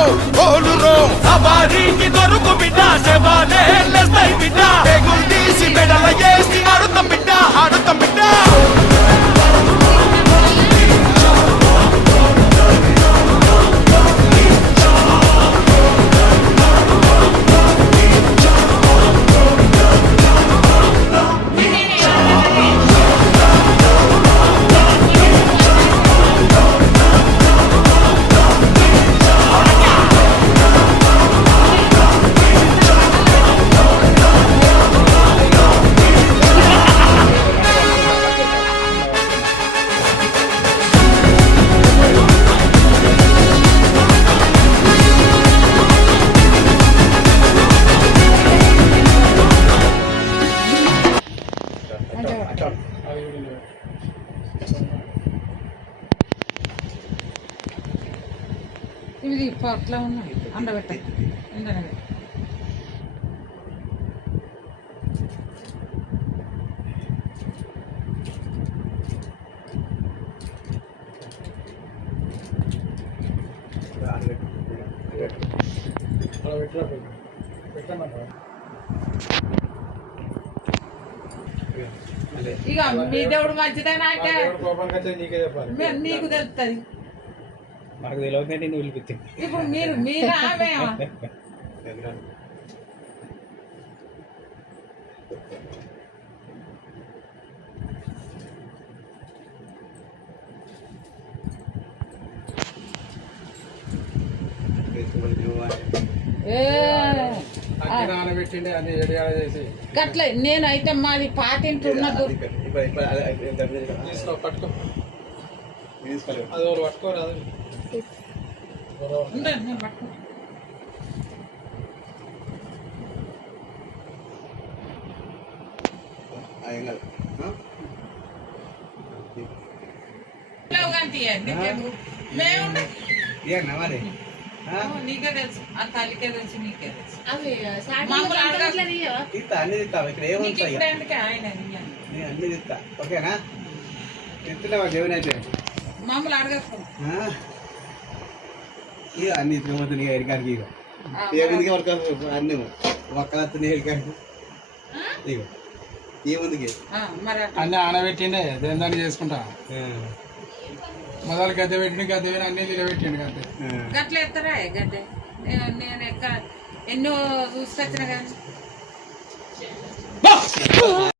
రో ఓలు రో సవారీకి దొరుకు బిడ్డ సేవాలే లేస్తాయి బిడ్డ పేగులు తీసి మెడల వేసి ఆడుతాం బిడ్డ ఆడుతాం బిడ్డ ఇది అట్లా ఉన్నాయి అండబెట్ట ఎండనబెట్ట ఇక మీ దేవుడు మంచిదేనా అంటే నీకు తెలుస్తుంది మాకు తెలియదు నేను పిలిపిస్తే ఇప్పుడు మీరా నానబెట్టిండే అన్ని ఏడియాడ చేసి గట్ల నేనైతే మాది పాతింటి ఉన్నది తీసుకో పట్టుకో అది వాళ్ళు పట్టుకోరాదు నేను పట్టుకో నీకే తెలుసు ఆ తల్లికే తెలుసు నీకే తెలుసు ఓకేనా తింటున్నావా దేవుని అయితే మామూలు అడగకు ఇక అన్ని తిరుగుతుంది ఎరికానికి ఇక ఏముందికి వర్క్ అన్ని ఒక్కలత్తుని ఎరికానికి ఇక ఏముందికి అన్నీ ఆనబెట్టిండే దేని దాన్ని చేసుకుంటా మొదలు గద్దె పెట్టిన గద్దె వేరే అన్ని నిలబెట్టిండు గద్దె గట్ల ఎత్తరా గద్దె నేను ఎక్కడ ఎన్నో చూసుకొచ్చిన కానీ